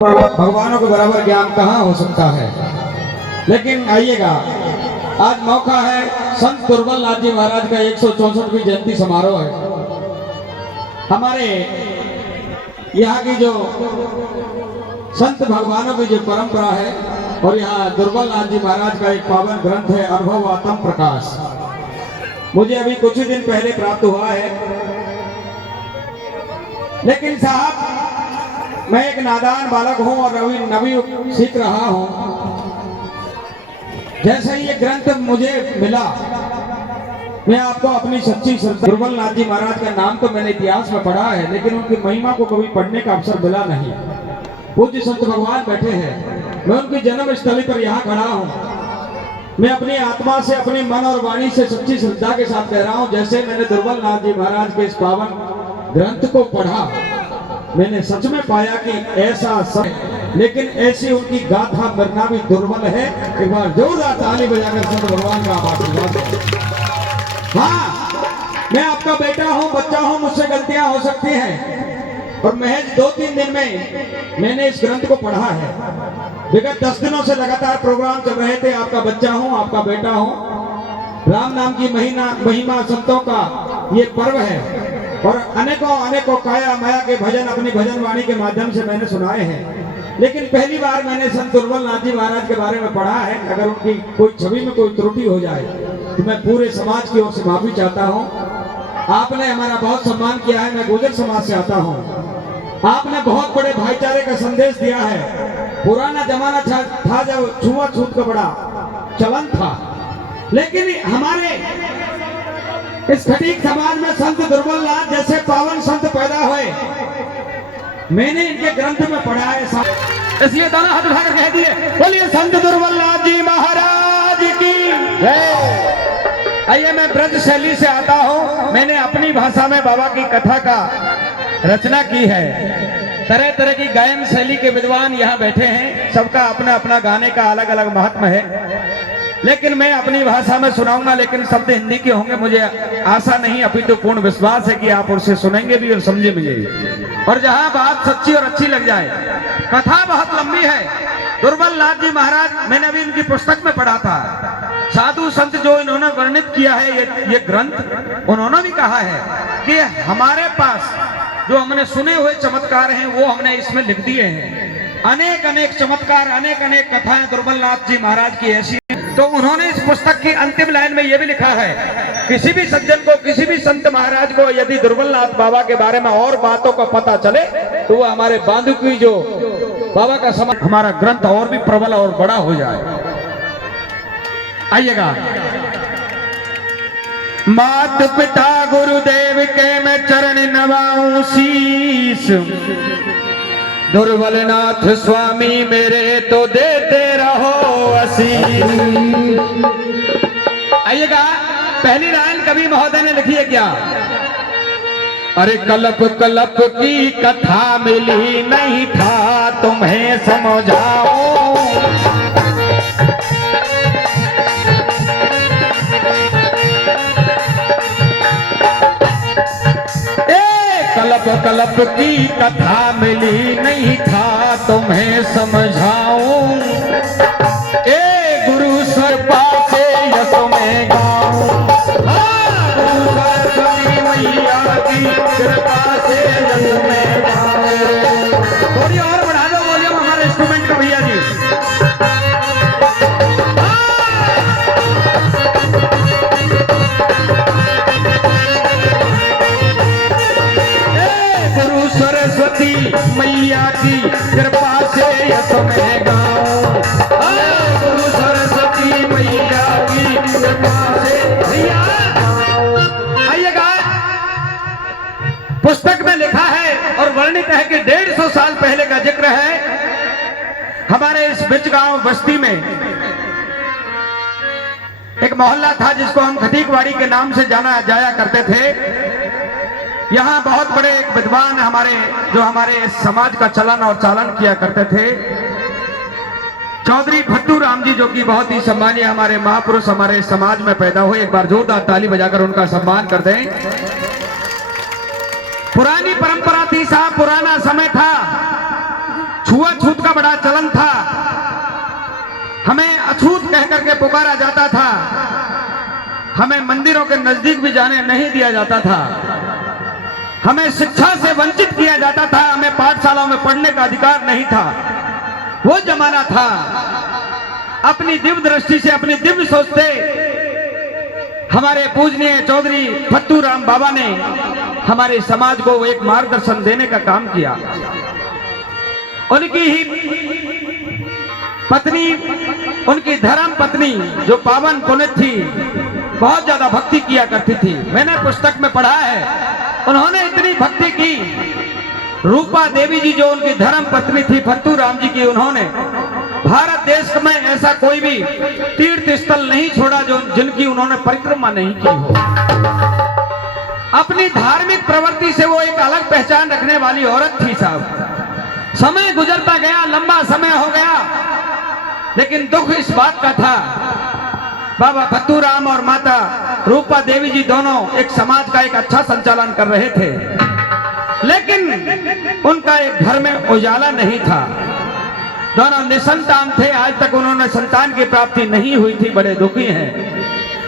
भगवानों के बराबर ज्ञान कहाँ हो सकता है। लेकिन आइएगा, आज मौका है संत दुर्बल नाथ जी महाराज का 164वीं जयंती समारोह है। हमारे यहाँ की जो संत भगवानों की जो परंपरा है, और यहाँ दुर्बल नाथ जी महाराज का एक पावन ग्रंथ है अनुभव आत्म प्रकाश, मुझे अभी कुछ ही दिन पहले प्राप्त हुआ है। लेकिन साहब, मैं एक नादान बालक हूं और अभी नवी सीख रहा हूं। जैसे ही ये ग्रंथ मुझे मिला, मैं आपको अपनी सच्ची श्रद्धा, दुर्बल नाथ जी महाराज का नाम तो मैंने इतिहास में पढ़ा है, लेकिन उनकी महिमा को कभी पढ़ने का अवसर मिला नहीं। पूज्य संत भगवान बैठे हैं, मैं उनकी जन्म स्थली पर यहाँ खड़ा हूँ। मैं अपनी आत्मा से, अपने मन और वाणी से सच्ची श्रद्धा के साथ कह रहा हूँ, जैसे मैंने दुर्बल नाथ जी महाराज के इस पावन ग्रंथ को पढ़ा, मैंने सच में पाया कि ऐसा सब, लेकिन ऐसी उनकी गाथा मरना भी दुर्बल है। एक बार जोरदार ताली बजाकर संत भगवान का आशीर्वाद दें। हाँ, मैं आपका बेटा हूँ, बच्चा हूँ, मुझसे गलतियां हो सकती हैं, और महज 2-3 दिन में मैंने इस ग्रंथ को पढ़ा है। विगत 10 दिनों से लगातार प्रोग्राम चल रहे थे। आपका बच्चा हूँ, आपका बेटा हूँ। राम नाम की महिमा संतों का ये पर्व है, और अनेकों काया माया के भजन अपनी भजन वाणी के माध्यम से मैंने सुनाए हैं। लेकिन पहली बार मैंने संत दुर्बल नाथ जी महाराज के बारे में पढ़ा है। अगर उनकी कोई छवि में कोई त्रुटि हो जाए तो मैं पूरे समाज की ओर से माफी चाहता हूँ। आपने हमारा बहुत सम्मान किया है, मैं गुर्जर समाज से आता हूँ। आपने बहुत बड़े भाईचारे का संदेश दिया है। पुराना जमाना था जब छुआछूत का बड़ा चलन था, लेकिन हमारे इस खटीक समाज में संत दुर्बल नाथ जैसे पावन संत पैदा हुए, मैंने इनके ग्रंथ में पढ़ा है। इसलिए दाना हाथ उठाकर कह दिए, बोलिए संत दुर्बल नाथ जी महाराज की जय। आइए, मैं ब्रज शैली से आता हूँ। मैंने अपनी भाषा में बाबा की कथा का रचना की है। तरह तरह की गायन शैली के विद्वान यहाँ बैठे हैं, सबका अपना अपना गाने का अलग अलग महत्व है। लेकिन मैं अपनी भाषा में सुनाऊंगा, लेकिन शब्द हिंदी के होंगे। मुझे आशा नहीं, अपितु पूर्ण विश्वास है कि आप उसे सुनेंगे भी और समझे भी। और जहां बात सच्ची और अच्छी लग जाए। कथा बहुत लंबी है। दुर्बल नाथ जी महाराज, मैंने अभी इनकी पुस्तक में पढ़ा था। साधु संत जो इन्होंने वर्णित किया है ये ग्रंथ, उन्होंने भी कहा है कि हमारे पास जो हमने सुने हुए चमत्कार हैं वो हमने इसमें लिख दिए हैं। अनेक चमत्कार, अनेक कथाएं दुर्बल नाथ जी महाराज की ऐसी। तो उन्होंने इस पुस्तक की अंतिम लाइन में यह भी लिखा है, किसी भी सज्जन को, किसी भी संत महाराज को यदि दुर्बल नाथ बाबा के बारे में और बातों का पता चले तो वह हमारे बांधुकी जो बाबा का समय, हमारा ग्रंथ और भी प्रबल और बड़ा हो जाए। आइएगा, मात पिता गुरुदेव के मैं चरण नवाऊं शीस, दुर्बल नाथ स्वामी मेरे तो देते रहो आशीष। आइएगा, पहली लाइन कवि महोदय ने लिखी है क्या? अरे कल्प कल्प की कथा मिली नहीं था तुम्हें समझाओ, कल्प की कथा मिली नहीं था तुम्हें समझाऊं, ए गुरु स्वर पासे यस में गाऊं, गुरु सरस्वती मैया की कृपा से यस में गाऊं। थोड़ी और बढ़ा दो वॉल्यूम हमारे इंस्ट्रूमेंट का भैया जी। सरस्वती मैया की कृपा से यस में गाऊं, गुरु सरस्वती मैया की कृपा से भैया। आइएगा, पुस्तक में लिखा है और वर्णित है कि 150 साल पहले का जिक्र है। हमारे इस बिच गांव बस्ती में एक मोहल्ला था जिसको हम खटीकवाड़ी के नाम से जाया करते थे। यहाँ बहुत बड़े एक विद्वान हमारे समाज का चलन और चालन किया करते थे, चौधरी भट्टू राम जी, जो कि बहुत ही सम्मानीय हमारे महापुरुष हमारे समाज में पैदा हुए। एक बार जोरदार ताली बजाकर उनका सम्मान कर दें। पुरानी परंपरा थी साहब, पुराना समय था। छुआछूत का बड़ा चलन था, हमें अछूत कह करके पुकारा जाता था, हमें मंदिरों के नजदीक भी जाने नहीं दिया जाता था, हमें शिक्षा से वंचित किया जाता था, हमें पाठशालाओं में पढ़ने का अधिकार नहीं था। वो जमाना था। अपनी दिव्य दृष्टि से, अपनी दिव्य सोच से हमारे पूजनीय चौधरी फत्तू राम बाबा ने हमारे समाज को एक मार्गदर्शन देने का काम किया। उनकी ही पत्नी, उनकी धर्म पत्नी जो पावन पुनित थी, बहुत ज्यादा भक्ति किया करती थी। मैंने पुस्तक में पढ़ा है, उन्होंने इतनी भक्ति की। रूपा देवी जी जो उनकी धर्म पत्नी थी फत्तू राम जी की, उन्होंने भारत देश में ऐसा कोई भी तीर्थ स्थल नहीं छोड़ा जो जिनकी उन्होंने परिक्रमा नहीं की हो। अपनी धार्मिक प्रवृत्ति से वो एक अलग पहचान रखने वाली औरत थी साहब। समय गुजरता गया, लंबा समय हो गया, लेकिन दुख इस बात का था, बाबा फत्तू राम और माता रूपा देवी जी दोनों एक समाज का एक अच्छा संचालन कर रहे थे, लेकिन उनका एक घर में उजाला नहीं था। दोनों निसंतान थे, आज तक उन्होंने संतान की प्राप्ति नहीं हुई थी, बड़े दुखी हैं।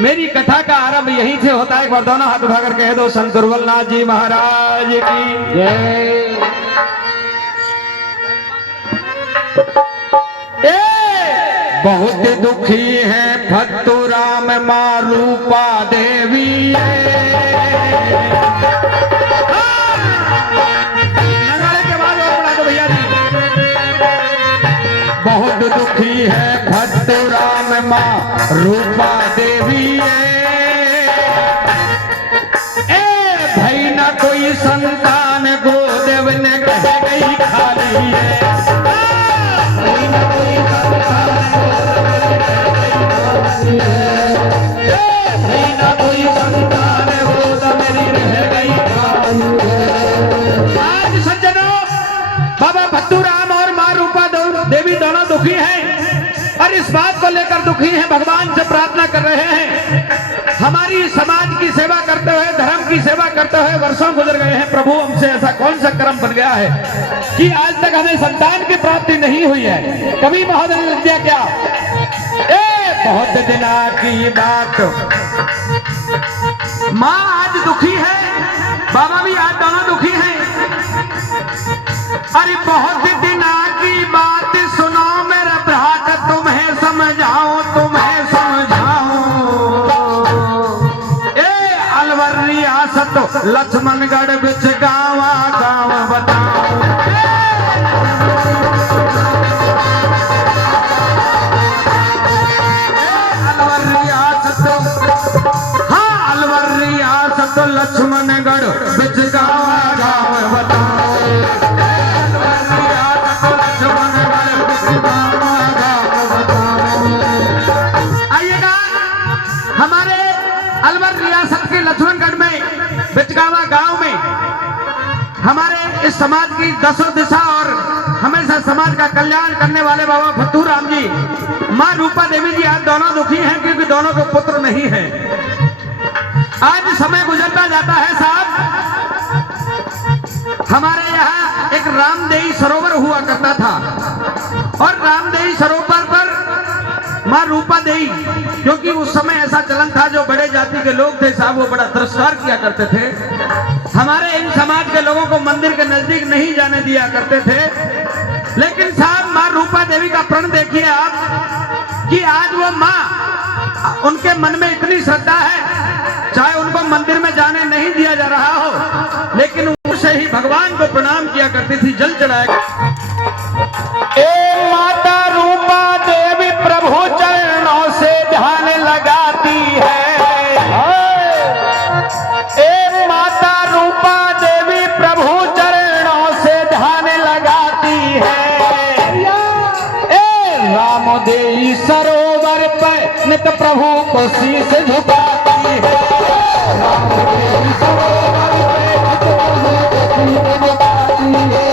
मेरी कथा का आरंभ यहीं से होता है। एक बार दोनों हाथ उठाकर कह दो, संत दुर्बलनाथ जी महाराज की जय। बहुत दुखी है फत्तू राम मां रूपा देवी, बहुत दुखी है फत्तू राम मां रूपा देवी। भाई ना कोई संतान गोदेव ने कह गई खाली है, भाई ना कोई भाई ना कोई संतान गोद मेरी रह गई खाली है। आज सज्जनों, बाबा फत्तू राम और मां रूपा देवी दोनों दुखी हैं, और इस बात को लेकर दुखी हैं, भगवान से प्रार्थना कर रहे हैं। हमारी समाज की सेवा करते हुए, धर्म की सेवा करते हुए वर्षों गुजर गए हैं। प्रभु, हमसे ऐसा कौन सा कर्म बन गया है कि आज तक हमें संतान की प्राप्ति नहीं हुई है। कभी महोदय ने दिया क्या? बहुत दिना की बात, माँ आज दुखी है, बाबा भी आज दोनों दुखी हैं। अरे बहुत दिना की बात सुनो मेरा भ्रात, तुम्हें समझाओ, तुम्हें समझाओ। अलवर रियासत लक्ष्मणगढ़ बिच गावा गाँव बताओ। अलवर रियासत, हाँ अलवर रियासत लक्ष्मणगढ़ बिच गावा गाँव बताओ। आइएगा, हमारे अलवर रियासत के लक्ष्मणगढ़ में बिचगावा गांव में हमारे इस समाज की दसों दिशा और हमेशा समाज का कल्याण करने वाले बाबा फत्तू राम जी, मां रूपा देवी जी आज दोनों दुखी हैं क्योंकि दोनों को पुत्र नहीं है। आज समय गुजरता जाता है साहब, हमारे यहाँ एक रामदेई सरोवर हुआ करता था, और रामदेई सरोवर पर मां रूपा देवी, क्योंकि उस समय ऐसा चलन था, जो बड़े जाति के लोग थे साहब, वो बड़ा तिरस्कार किया करते थे। हमारे इन समाज के लोगों को मंदिर के नजदीक नहीं जाने दिया करते थे। लेकिन साहब मां रूपा देवी का प्रण देखिए आप, कि आज वो मां, उनके मन में इतनी श्रद्धा है, चाहे उनको मंदिर में जाने नहीं दिया जा रहा हो, लेकिन उसे ही भगवान को प्रणाम किया करती थी, जल चढ़ाया। ए माता रूपा देवी प्रभु चरणों से ध्यान लगाती है। ए माता रूपा देवी प्रभु चरणों से ध्यान लगाती है। ए रामदेई सरोवर पर नित प्रभु को शीश झुकाती है। रामदेई सरोवर पर नित प्रभु को शीश झुकाती है।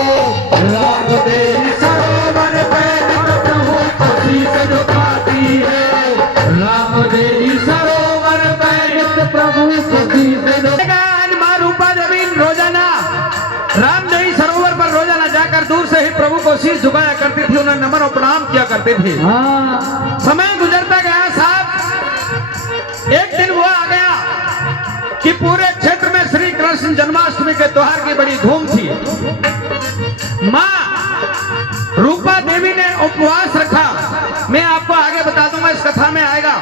रामदेई सरोवर पर नित प्रभु को शीश झुकाती है। रामदेई सरोवर पर नित प्रभु को शीश झुकाती है। मां रूपा देवी रोजाना रामदेई सरोवर पर रोजाना जाकर दूर से ही प्रभु को शीश झुकाया करती थी, उन्हें नमन और प्रणाम किया करते थे। समय गुजरता गया साहब, एक दिन वो आ गया कि पूरे क्षेत्र में श्री कृष्ण जन्माष्टमी के त्योहार की बड़ी धूम थी। माँ रूपा देवी ने उपवास रखा। मैं आपको आगे बता दूंगा, इस कथा में आएगा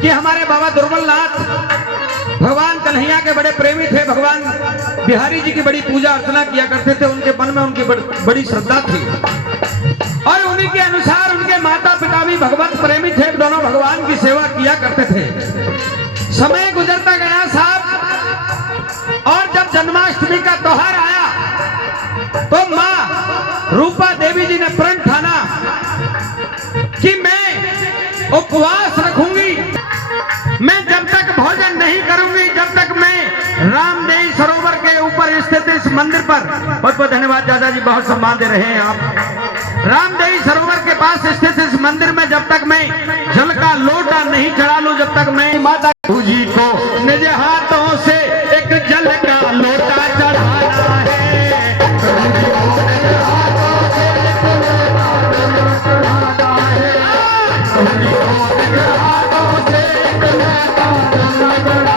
कि हमारे बाबा दुर्बलनाथ भगवान कन्हैया के बड़े प्रेमी थे, भगवान बिहारी जी की बड़ी पूजा अर्चना किया करते थे, उनके मन में उनकी बड़ी श्रद्धा थी और उन्हीं के अनुसार उनके माता पिता भी भगवत प्रेमी थे, दोनों भगवान की सेवा किया करते थे। समय गुजरता गया साहब और जब जन्माष्टमी का त्योहार आया तो माँ रूपा देवी जी ने प्रण ठाना कि मैं उपवास रखूंगी, मैं जब तक भोजन नहीं करूंगी, जब तक मैं रामदेव सरोवर के ऊपर स्थित इस मंदिर पर, बहुत बहुत धन्यवाद दादा जी, बहुत सम्मान दे रहे हैं आप। रामदेव सरोवर के पास स्थित इस मंदिर में जब तक मैं जल का लोटा नहीं चढ़ा लूं, जब तक मैं माता जी को निज हाथों से